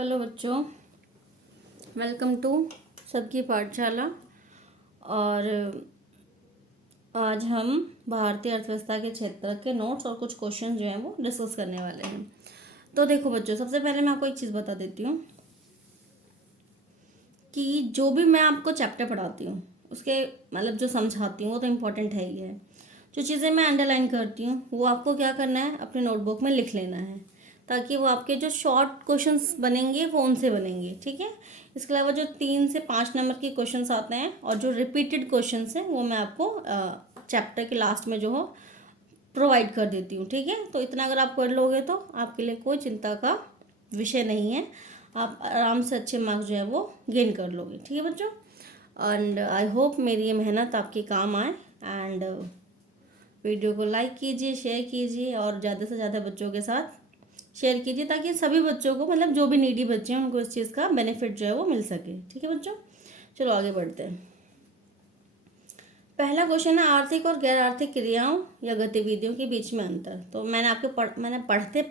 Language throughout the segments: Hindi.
हेलो बच्चों, वेलकम टू सबकी पाठशाला। और आज हम भारतीय अर्थव्यवस्था के क्षेत्र के नोट्स और कुछ क्वेश्चन जो हैं वो डिस्कस करने वाले हैं। तो देखो बच्चों, सबसे पहले मैं आपको एक चीज़ बता देती हूँ कि जो भी मैं आपको चैप्टर पढ़ाती हूँ उसके मतलब जो समझाती हूँ वो तो इम्पोर्टेंट है ही है। जो चीज़ें मैं अंडरलाइन करती हूँ वो आपको क्या करना है, अपने नोटबुक में लिख लेना है, ताकि वो आपके जो शॉर्ट क्वेश्चंस बनेंगे वो उनसे बनेंगे। ठीक है। इसके अलावा जो 3 से 5 नंबर के क्वेश्चंस आते हैं और जो रिपीटेड क्वेश्चंस हैं वो मैं आपको चैप्टर के लास्ट में जो हो प्रोवाइड कर देती हूँ। ठीक है। तो इतना अगर आप कर लोगे तो आपके लिए कोई चिंता का विषय नहीं है, आप आराम से अच्छे मार्क्स जो है वो गेन कर लोगे। ठीक है बच्चों। एंड आई होप मेरी ये मेहनत आपके काम आए। एंड वीडियो को लाइक कीजिए, शेयर कीजिए और ज़्यादा से ज़्यादा बच्चों के साथ शेयर कीजिए, ताकि सभी बच्चों को मतलब जो भी नीडी बच्चे हैं उनको इस चीज़ का बेनिफिट जो है वो मिल सके। ठीक है बच्चों, चलो आगे बढ़ते हैं। पहला क्वेश्चन है आर्थिक और गैर आर्थिक क्रियाओं या गतिविधियों के बीच में अंतर। तो मैंने आपको मैंने पढ़ाते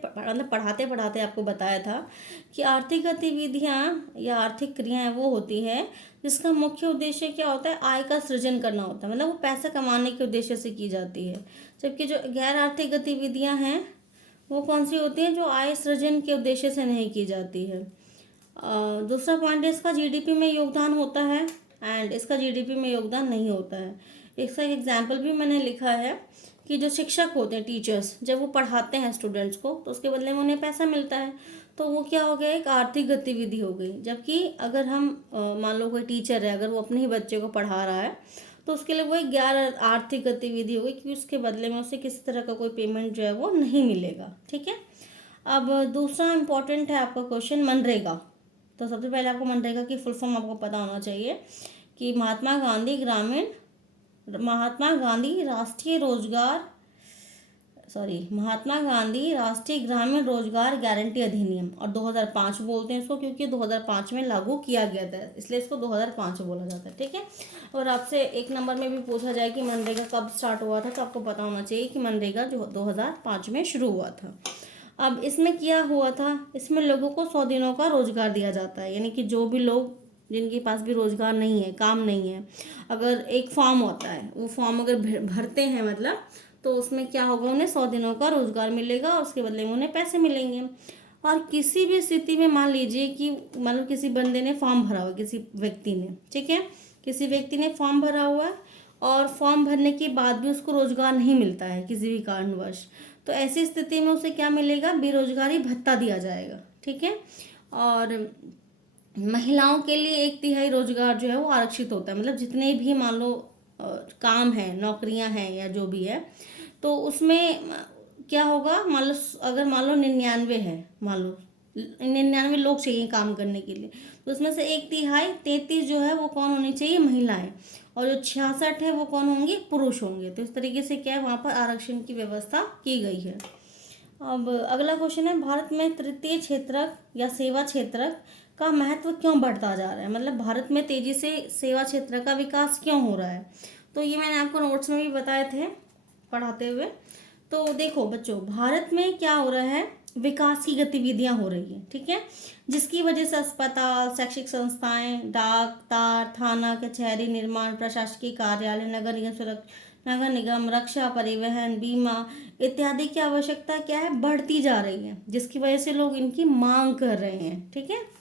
पढ़ाते आपको बताया था कि आर्थिक गतिविधियां या आर्थिक क्रियाएं वो होती है जिसका मुख्य उद्देश्य क्या होता है, आय का सृजन करना होता है, मतलब वो पैसा कमाने के उद्देश्य से की जाती है। जबकि जो गैर आर्थिक गतिविधियां हैं वो कौन सी होती हैं, जो आय सृजन के उद्देश्य से नहीं की जाती है। दूसरा पॉइंट है इसका जीडीपी में योगदान होता है एंड इसका जीडीपी में योगदान नहीं होता है। इसका एक एग्जाम्पल भी मैंने लिखा है कि जो शिक्षक होते हैं, टीचर्स, जब वो पढ़ाते हैं स्टूडेंट्स को तो उसके बदले में उन्हें पैसा मिलता है, तो वो क्या हो गया, एक आर्थिक गतिविधि हो गई। जबकि अगर हम मान लो कोई टीचर है, अगर वो अपने ही बच्चे को पढ़ा रहा है तो उसके लिए वो एक गैर आर्थिक गतिविधि हो गई, क्योंकि उसके बदले में उसे किसी तरह का कोई पेमेंट जो है वो नहीं मिलेगा। ठीक है। अब दूसरा इम्पॉर्टेंट है आपका क्वेश्चन, मनरेगा। तो सबसे पहले आपको मनरेगा की फुल फॉर्म आपको पता होना चाहिए कि महात्मा गांधी राष्ट्रीय ग्रामीण रोजगार गारंटी अधिनियम, और 2005 बोलते हैं इसको क्योंकि 2005 में लागू किया गया था, इसलिए इसको 2005 बोला जाता है। ठीक है। और आपसे 1 नंबर में भी पूछा जाए कि मनरेगा कब स्टार्ट हुआ था, तो आपको पता होना चाहिए कि मनरेगा जो 2005 में शुरू हुआ था। अब इसमें क्या हुआ था, इसमें लोगों को 100 दिनों का रोजगार दिया जाता है, यानी कि जो भी लोग जिनके पास भी रोजगार नहीं है, काम नहीं है, अगर एक फॉर्म होता है, वो फॉर्म अगर भरते हैं मतलब, तो उसमें क्या होगा, उन्हें 100 दिनों का रोजगार मिलेगा और उसके बदले में उन्हें पैसे मिलेंगे। और किसी भी स्थिति में मान लीजिए कि मतलब किसी बंदे ने फॉर्म भरा हुआ, किसी व्यक्ति ने, ठीक है, किसी व्यक्ति ने फॉर्म भरा हुआ है और फॉर्म भरने के बाद भी उसको रोजगार नहीं मिलता है किसी भी कारणवश, तो ऐसी स्थिति में उसे क्या मिलेगा, बेरोजगारी भत्ता दिया जाएगा। ठीक है। और महिलाओं के लिए 1/3 रोजगार जो है वो आरक्षित होता है, मतलब जितने भी मान लो काम है, नौकरियां हैं या जो भी है, तो उसमें क्या होगा, मान लो अगर मान लो 99 है, मान लो 99 लोग चाहिए काम करने के लिए, तो उसमें से 1/3 33 जो है वो कौन होनी चाहिए, महिलाएं, और जो 66 है वो कौन होंगे, पुरुष होंगे। तो इस तरीके से क्या है, वहाँ पर आरक्षण की व्यवस्था की गई है। अब अगला क्वेश्चन है, भारत में तृतीय क्षेत्रक या सेवा क्षेत्रक का महत्व क्यों बढ़ता जा रहा है, मतलब भारत में तेजी से सेवा क्षेत्र का विकास क्यों हो रहा है। तो ये मैंने आपको नोट्स में भी बताए थे पढ़ाते हुए। तो देखो बच्चों, भारत में क्या हो रहा है, विकास की गतिविधियां हो रही हैं, ठीक है, जिसकी वजह से अस्पताल, शैक्षिक संस्थाएं, डाक, तार, थाना, कचहरी, निर्माण, प्रशासकीय कार्यालय, नगर निगम, रक्षा, परिवहन, बीमा इत्यादि की आवश्यकता क्या है, बढ़ती जा रही है, जिसकी वजह से लोग इनकी मांग कर रहे हैं। ठीक है।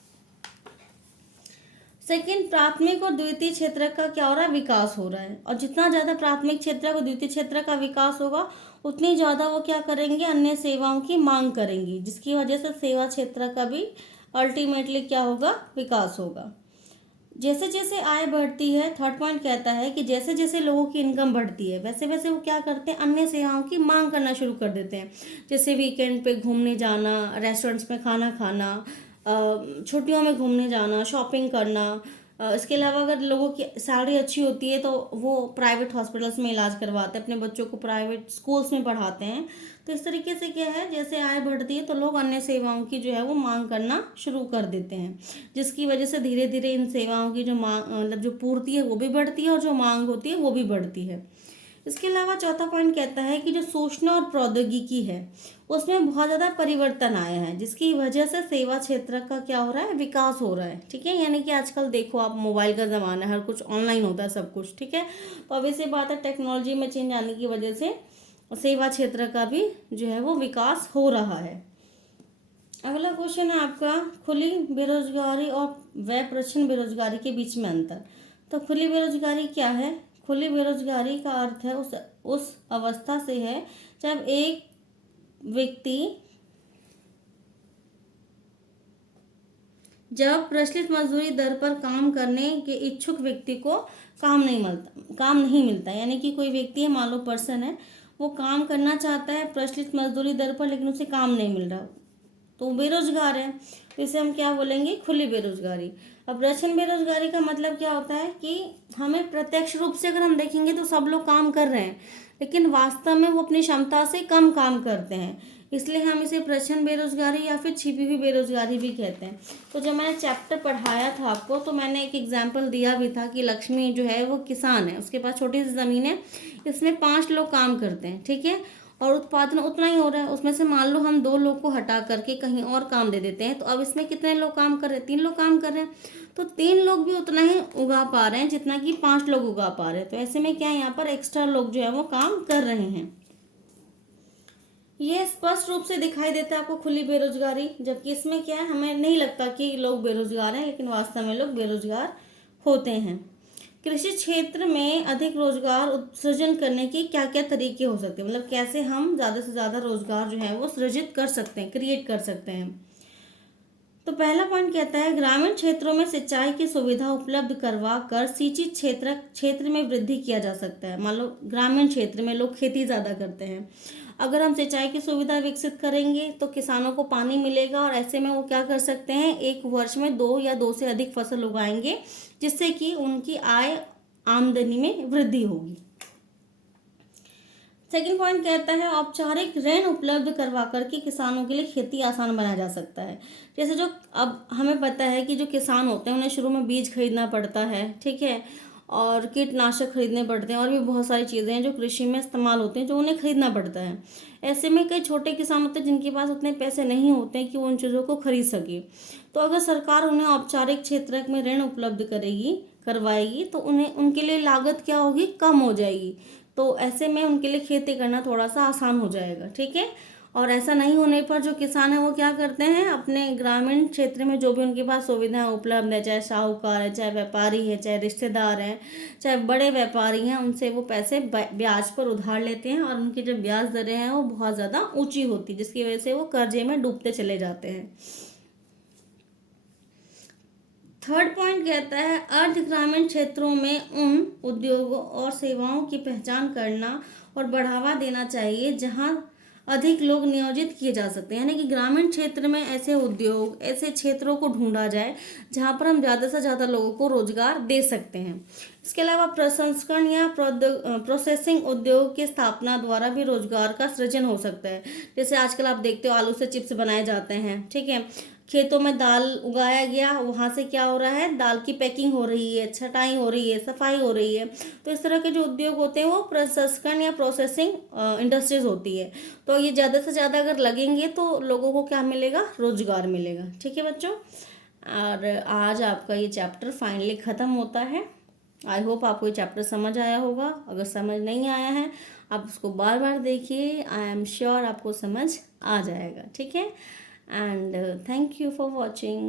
सेकंड, प्राथमिक और द्वितीय क्षेत्र का क्या हो रहा है, विकास हो रहा है, और जितना ज़्यादा प्राथमिक क्षेत्र और द्वितीय क्षेत्र का विकास होगा उतनी ज़्यादा वो क्या करेंगे, अन्य सेवाओं की मांग करेंगी, जिसकी वजह से सेवा क्षेत्र का भी अल्टीमेटली क्या होगा, विकास होगा। जैसे जैसे आय बढ़ती है, थर्ड पॉइंट कहता है कि जैसे जैसे लोगों की इनकम बढ़ती है वैसे वैसे वो क्या करते हैं, अन्य सेवाओं की मांग करना शुरू कर देते हैं, जैसे वीकेंड पे घूमने जाना, रेस्टोरेंट्स में खाना खाना, छुट्टियों में घूमने जाना, शॉपिंग करना। इसके अलावा अगर लोगों की सैलरी अच्छी होती है तो वो प्राइवेट हॉस्पिटल्स में इलाज करवाते हैं, अपने बच्चों को प्राइवेट स्कूल्स में पढ़ाते हैं। तो इस तरीके से क्या है, जैसे आय बढ़ती है तो लोग अन्य सेवाओं की जो है वो मांग करना शुरू कर देते हैं, जिसकी वजह से धीरे धीरे इन सेवाओं की जो मांग मतलब जो पूर्ति है वो भी बढ़ती है और जो मांग होती है वो भी बढ़ती है। इसके अलावा चौथा पॉइंट कहता है कि जो सूचना और प्रौद्योगिकी है उसमें बहुत ज़्यादा परिवर्तन आया है, जिसकी वजह से सेवा क्षेत्र का क्या हो रहा है, विकास हो रहा है। ठीक है, यानी कि आजकल देखो आप, मोबाइल का ज़माना है, हर कुछ ऑनलाइन होता है सब कुछ। ठीक है, तो अब ऐसी बात है, टेक्नोलॉजी में चेंज आने की वजह से सेवा क्षेत्र का भी जो है वो विकास हो रहा है। अगला क्वेश्चन है आपका, खुली बेरोजगारी और व्यप्रच्छन्न बेरोजगारी के बीच में अंतर। तो खुली बेरोजगारी क्या है? खुली बेरोजगारी का अर्थ है उस अवस्था से है जब एक व्यक्ति, जब प्रचलित मजदूरी दर पर काम करने के इच्छुक व्यक्ति को काम नहीं मिलता। यानी कि कोई व्यक्ति है, मान लो पर्सन है, वो काम करना चाहता है प्रचलित मजदूरी दर पर, लेकिन उसे काम नहीं मिल रहा, तो वो बेरोजगार है। तो इसे हम क्या बोलेंगे? खुली बेरोजगारी। अब प्रच्छन्न बेरोजगारी का मतलब क्या होता है कि हमें प्रत्यक्ष रूप से अगर हम देखेंगे तो सब लोग काम कर रहे हैं, लेकिन वास्तव में वो अपनी क्षमता से कम काम करते हैं, इसलिए हम इसे प्रच्छन्न बेरोजगारी या फिर छिपी हुई बेरोजगारी भी कहते हैं। तो जब मैंने चैप्टर पढ़ाया था आपको, तो मैंने एक एग्जाम्पल दिया भी था कि लक्ष्मी जो है वो किसान है, उसके पास छोटी सी ज़मीन है, इसमें 5 लोग काम करते हैं। ठीक है, और उत्पादन उतना ही हो रहा है, उसमें से मान लो हम 2 लोग को हटा करके कहीं और काम दे देते हैं, तो अब इसमें कितने लोग काम कर रहे हैं? 3 लोग काम कर रहे हैं, तो 3 लोग भी उतना ही उगा पा रहे हैं जितना कि 5 लोग उगा पा रहे हैं। तो ऐसे में क्या है, यहाँ पर एक्स्ट्रा लोग जो है वो काम कर रहे हैं। ये स्पष्ट रूप से दिखाई देता है आपको खुली बेरोजगारी, जबकि इसमें क्या है, हमें नहीं लगता कि लोग बेरोजगार हैं, लेकिन वास्तव में लोग बेरोजगार होते हैं। कृषि क्षेत्र में अधिक रोजगार सृजन करने के क्या क्या तरीके हो सकते हैं, मतलब कैसे हम ज़्यादा से ज़्यादा रोजगार जो है वो सृजित कर सकते हैं, क्रिएट कर सकते हैं। तो पहला पॉइंट कहता है, ग्रामीण क्षेत्रों में सिंचाई की सुविधा उपलब्ध करवा कर सिंचित क्षेत्र में वृद्धि किया जा सकता है। मान लो ग्रामीण क्षेत्र में लोग खेती ज़्यादा करते हैं, अगर हम सिंचाई की सुविधा विकसित करेंगे तो किसानों को पानी मिलेगा, और ऐसे में वो क्या कर सकते हैं, एक वर्ष में 2 या 2 से अधिक फसल उगाएंगे, जिससे कि उनकी आमदनी में वृद्धि होगी। सेकंड पॉइंट कहता है, औपचारिक ऋण उपलब्ध करवा करके किसानों के लिए खेती आसान बनाया जा सकता है। जैसे जो अब हमें पता है कि जो किसान होते हैं उन्हें शुरू में बीज खरीदना पड़ता है, ठीक है, और कीटनाशक खरीदने पड़ते हैं, और भी बहुत सारी चीज़ें हैं जो कृषि में इस्तेमाल होते हैं जो उन्हें खरीदना पड़ता है। ऐसे में कई छोटे किसान होते हैं जिनके पास उतने पैसे नहीं होते हैं कि वो उन चीज़ों को खरीद सके। तो अगर सरकार उन्हें औपचारिक क्षेत्र में ऋण उपलब्ध करवाएगी तो उन्हें, उनके लिए लागत क्या होगी, कम हो जाएगी। तो ऐसे में उनके लिए खेती करना थोड़ा सा आसान हो जाएगा। ठीक है, और ऐसा नहीं होने पर जो किसान है वो क्या करते हैं, अपने ग्रामीण क्षेत्र में जो भी उनके पास सुविधाएं उपलब्ध है, चाहे साहूकार है, चाहे व्यापारी है, चाहे रिश्तेदार हैं, चाहे बड़े व्यापारी हैं, उनसे वो पैसे ब्याज पर उधार लेते हैं, और उनकी जो ब्याज दरें हैं वो बहुत ज़्यादा ऊंची होती है, जिसकी वजह से वो कर्जे में डूबते चले जाते हैं। थर्ड पॉइंट कहता है, अर्ध ग्रामीण क्षेत्रों में उन उद्योगों और सेवाओं की पहचान करना और बढ़ावा देना चाहिए जहां अधिक लोग नियोजित किए जा सकते हैं। यानी कि ग्रामीण क्षेत्र में ऐसे उद्योग, ऐसे क्षेत्रों को ढूंढा जाए जहां पर हम ज़्यादा से ज़्यादा लोगों को रोजगार दे सकते हैं। इसके अलावा प्रसंस्करण या प्रोसेसिंग उद्योग की स्थापना द्वारा भी रोजगार का सृजन हो सकता है। जैसे आजकल आप देखते हो आलू से चिप्स बनाए जाते हैं, ठीक है, खेतों में दाल उगाया गया, वहाँ से क्या हो रहा है, दाल की पैकिंग हो रही है, छटाई हो रही है, सफाई हो रही है। तो इस तरह के जो उद्योग होते हैं वो प्रसंस्करण या प्रोसेसिंग इंडस्ट्रीज होती है। तो ये ज़्यादा से ज़्यादा अगर लगेंगे तो लोगों को क्या मिलेगा, रोजगार मिलेगा। ठीक है बच्चों, और आज आपका ये चैप्टर फाइनली ख़त्म होता है। आई होप आपको ये चैप्टर समझ आया होगा। अगर समझ नहीं आया है आप उसको बार बार देखिए, आई एम श्योर आपको समझ आ जाएगा। ठीक है, and thank you for watching.